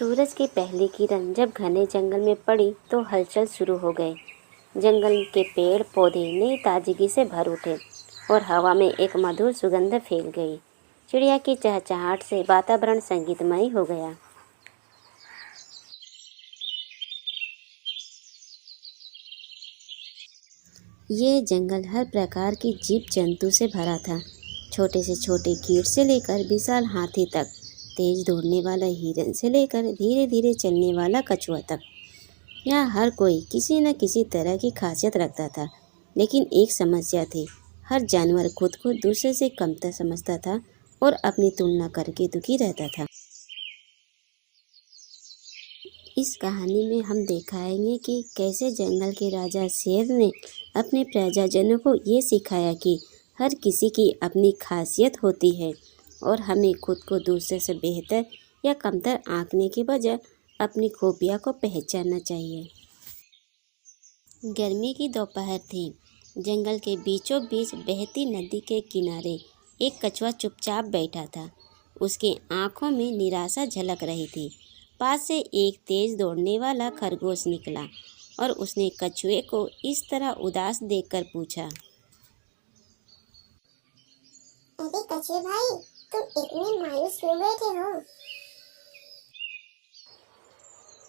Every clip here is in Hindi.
सूरज की पहली किरण जब घने जंगल में पड़ी तो हलचल शुरू हो गई। जंगल के पेड़ पौधे नई ताजगी से भर उठे और हवा में एक मधुर सुगंध फैल गई। चिड़िया की चहचहाहट से वातावरण संगीतमय हो गया। ये जंगल हर प्रकार की जीव जंतु से भरा था। छोटे से छोटे कीट से लेकर विशाल हाथी तक, तेज दौड़ने वाला हिरन से लेकर धीरे धीरे चलने वाला कछुआ तक। यहाँ हर कोई किसी न किसी तरह की खासियत रखता था, लेकिन एक समस्या थी। हर जानवर खुद को दूसरे से कमतर समझता था और अपनी तुलना करके दुखी रहता था। इस कहानी में हम दिखाएंगे कि कैसे जंगल के राजा शेर ने अपने प्रजाजनों को ये सिखाया कि हर किसी की अपनी खासियत होती है और हमें खुद को दूसरे से बेहतर या कमतर आंकने के बजाय अपनी खूबियाँ को पहचानना चाहिए। गर्मी की दोपहर थी। जंगल के बीचों बीच बहती नदी के किनारे एक कछुआ चुपचाप बैठा था। उसके आंखों में निराशा झलक रही थी। पास से एक तेज दौड़ने वाला खरगोश निकला और उसने कछुए को इस तरह उदास देखकर पूछा, अरे कछुए भाई, तुम इतने मायूस क्यों बैठे हो?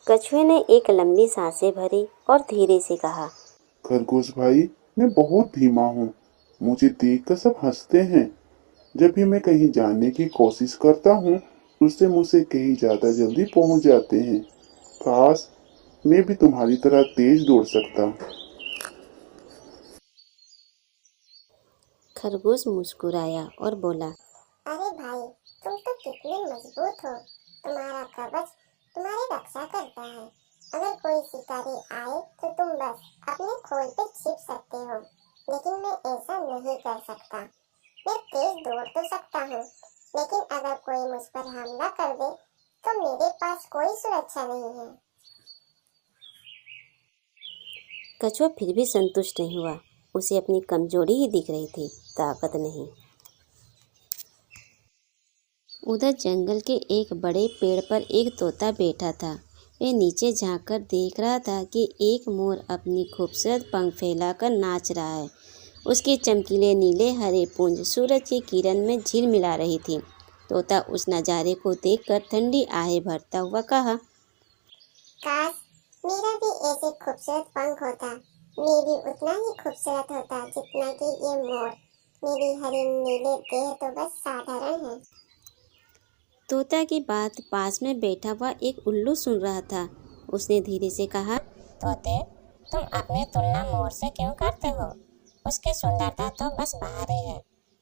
कछुए ने एक लंबी सांसें भरी और धीरे से कहा, खरगोश भाई, मैं बहुत धीमा हूँ। मुझे देखकर सब हंसते हैं। जब भी मैं कहीं जाने की कोशिश करता हूँ, उससे मुझसे कहीं ज्यादा जल्दी पहुँच जाते हैं। काश मैं भी तुम्हारी तरह तेज दौड़ सकता। खरगोश मुस्कुराया और बोला, अरे भाई, तुम तो कितने मजबूत हो। तुम्हारा कवच तुम्हारी रक्षा करता है। अगर कोई शिकारी आए तो तुम बस अपने खोल पे छिप सकते हो, लेकिन मैं ऐसा नहीं कर सकता। मैं तेज दौड़ तो सकता हूँ, लेकिन अगर कोई मुझ पर हमला कर दे तो मेरे पास कोई सुरक्षा नहीं है। कछुआ फिर भी संतुष्ट नहीं हुआ। उसे अपनी कमजोरी ही दिख रही थी, ताकत नहीं। उधर जंगल के एक बड़े पेड़ पर एक तोता बैठा था। वह नीचे झांककर देख रहा था कि एक मोर अपनी खूबसूरत पंख फैलाकर नाच रहा है। उसके चमकीले नीले हरे पूंछ सूरज की किरण में झिलमिला रही थी। तोता उस नज़ारे को देखकर ठंडी आहें भरता हुआ कहा, काश मेरा भी ऐसे खूबसूरत पंख होता। मैं भी उतना ही खूबसूरत होता जितना कि ये मोर। मेरी हरी नीले देह तो बस साधारण है। तोता की बात पास में बैठा हुआ एक उल्लू सुन रहा था। उसने धीरे से कहा, तोते, तुम अपनी तुलना मोर से क्यों करते हो? उसकी सुंदरता तो बस बाहर ही है,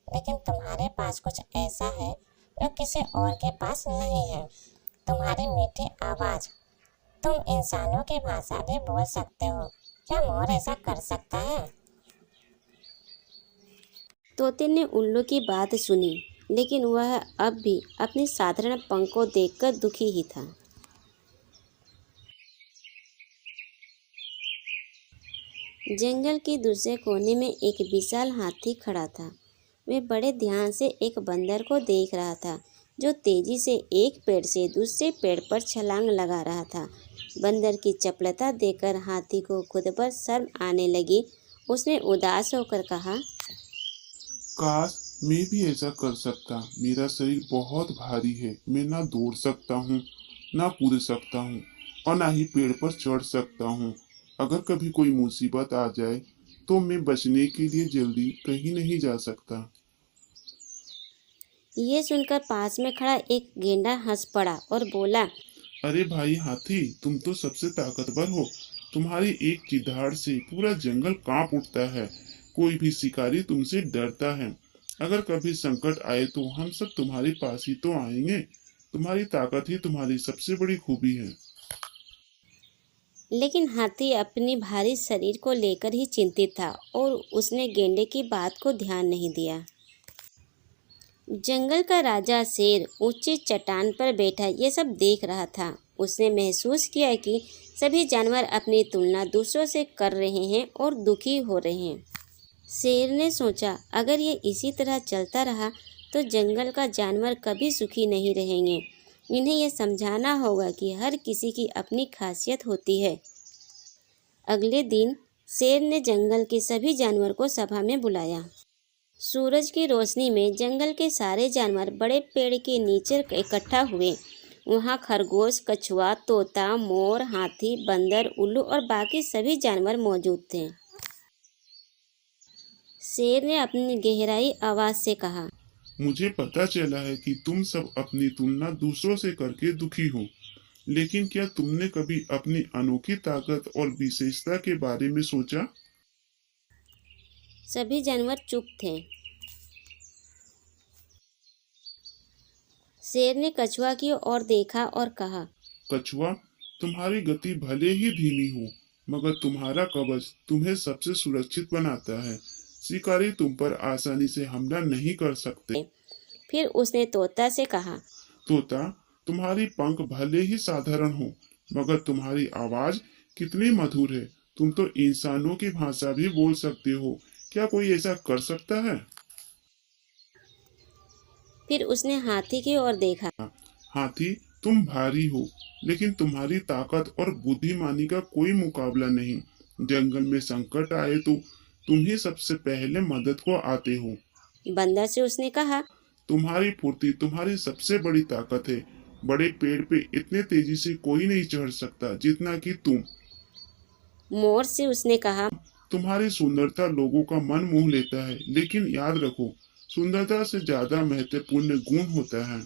लेकिन तुम्हारे पास कुछ ऐसा है जो किसी और के पास नहीं है। तुम्हारी मीठी आवाज, तुम इंसानों की भाषा भी बोल सकते हो। क्या मोर ऐसा कर सकता है? तोते ने उल्लू की बात सुनी, लेकिन वह अब भी अपने साधारण पंख को देखकर दुखी ही था। जंगल के दूसरे कोने में एक विशाल हाथी खड़ा था। वह बड़े ध्यान से एक बंदर को देख रहा था, जो तेजी से एक पेड़ से दूसरे पेड़ पर छलांग लगा रहा था। बंदर की चपलता देखकर हाथी को खुद पर शर्म आने लगी। उसने उदास होकर कहा, काश मैं भी ऐसा कर सकता। मेरा शरीर बहुत भारी है। मैं ना दौड़ सकता हूँ, ना कूद सकता हूँ और ना ही पेड़ पर चढ़ सकता हूँ। अगर कभी कोई मुसीबत आ जाए तो मैं बचने के लिए जल्दी कहीं नहीं जा सकता। ये सुनकर पास में खड़ा एक गेंडा हंस पड़ा और बोला, अरे भाई हाथी, तुम तो सबसे ताकतवर हो। तुम्हारी एक चिल्लाहट से पूरा जंगल कांप उठता है। कोई भी शिकारी तुमसे डरता है। अगर कभी संकट आए तो हम सब तुम्हारे पास ही तो आएंगे। तुम्हारी ताकत ही तुम्हारी सबसे बड़ी खूबी है। लेकिन हाथी अपनी भारी शरीर को लेकर ही चिंतित था और उसने गेंडे की बात को ध्यान नहीं दिया। जंगल का राजा शेर ऊंची चट्टान पर बैठा ये सब देख रहा था। उसने महसूस किया कि सभी जानवर अपनी तुलना दूसरों से कर रहे हैं और दुखी हो रहे हैं। शेर ने सोचा, अगर ये इसी तरह चलता रहा तो जंगल का जानवर कभी सुखी नहीं रहेंगे। इन्हें यह समझाना होगा कि हर किसी की अपनी खासियत होती है। अगले दिन शेर ने जंगल के सभी जानवर को सभा में बुलाया। सूरज की रोशनी में जंगल के सारे जानवर बड़े पेड़ के नीचे इकट्ठा हुए। वहाँ खरगोश, कछुआ, तोता, मोर, हाथी, बंदर, उल्लू और बाकी सभी जानवर मौजूद थे। शेर ने अपनी गहराई आवाज से कहा, मुझे पता चला है कि तुम सब अपनी तुलना दूसरों से करके दुखी हो, लेकिन क्या तुमने कभी अपनी अनोखी ताकत और विशेषता के बारे में सोचा? सभी जानवर चुप थे। शेर ने कछुआ की ओर देखा और कहा, कछुआ, तुम्हारी गति भले ही धीमी हो, मगर तुम्हारा कवच तुम्हें सबसे सुरक्षित बनाता है। शिकारी तुम पर आसानी से हमला नहीं कर सकते। फिर उसने तोता से कहा, तोता, तुम्हारी पंख भले ही साधारण हो, मगर तुम्हारी आवाज कितनी मधुर है। तुम तो इंसानों की भाषा भी बोल सकते हो। क्या कोई ऐसा कर सकता है? फिर उसने हाथी की ओर देखा। हाथी, तुम भारी हो, लेकिन तुम्हारी ताकत और बुद्धिमानी का कोई मुकाबला नहीं। जंगल में संकट आए तो तुम ही सबसे पहले मदद को आते हो। बंदर से उसने कहा, तुम्हारी फुर्ती तुम्हारी सबसे बड़ी ताकत है। बड़े पेड़ पे इतने तेजी से कोई नहीं चढ़ सकता जितना कि तुम। मोर से उसने कहा, तुम्हारी सुंदरता लोगों का मन मोह लेता है, लेकिन याद रखो, सुंदरता से ज्यादा महत्वपूर्ण गुण होता है।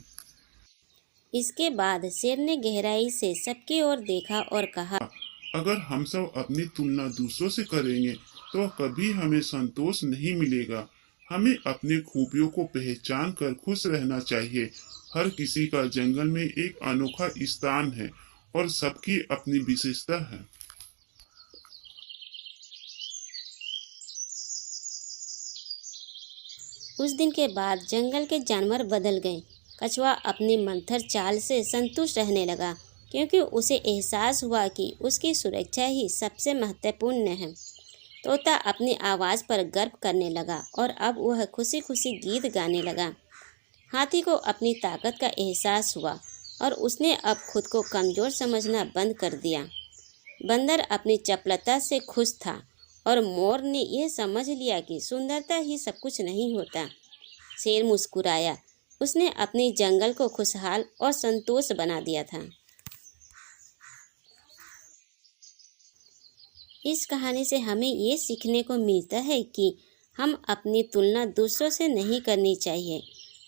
इसके बाद शेर ने गहराई से सबकी ओर देखा और कहा, अगर हम सब अपनी तुलना दूसरों से करेंगे तो कभी हमें संतोष नहीं मिलेगा। हमें अपनी खूबियों को पहचान कर खुश रहना चाहिए। हर किसी का जंगल में एक अनोखा स्थान है और सबकी अपनी विशेषता है। उस दिन के बाद जंगल के जानवर बदल गए। कछुआ अपनी मंथर चाल से संतुष्ट रहने लगा, क्योंकि उसे एहसास हुआ कि उसकी सुरक्षा ही सबसे महत्वपूर्ण है। तोता अपनी आवाज़ पर गर्व करने लगा और अब वह खुशी खुशी गीत गाने लगा। हाथी को अपनी ताकत का एहसास हुआ और उसने अब खुद को कमज़ोर समझना बंद कर दिया। बंदर अपनी चपलता से खुश था और मोर ने यह समझ लिया कि सुंदरता ही सब कुछ नहीं होता। शेर मुस्कुराया। उसने अपने जंगल को खुशहाल और संतोष बना दिया था। इस कहानी से हमें ये सीखने को मिलता है कि हम अपनी तुलना दूसरों से नहीं करनी चाहिए।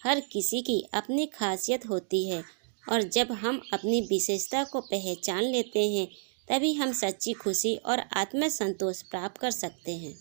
हर किसी की अपनी खासियत होती है और जब हम अपनी विशेषता को पहचान लेते हैं, तभी हम सच्ची खुशी और आत्म संतोष प्राप्त कर सकते हैं।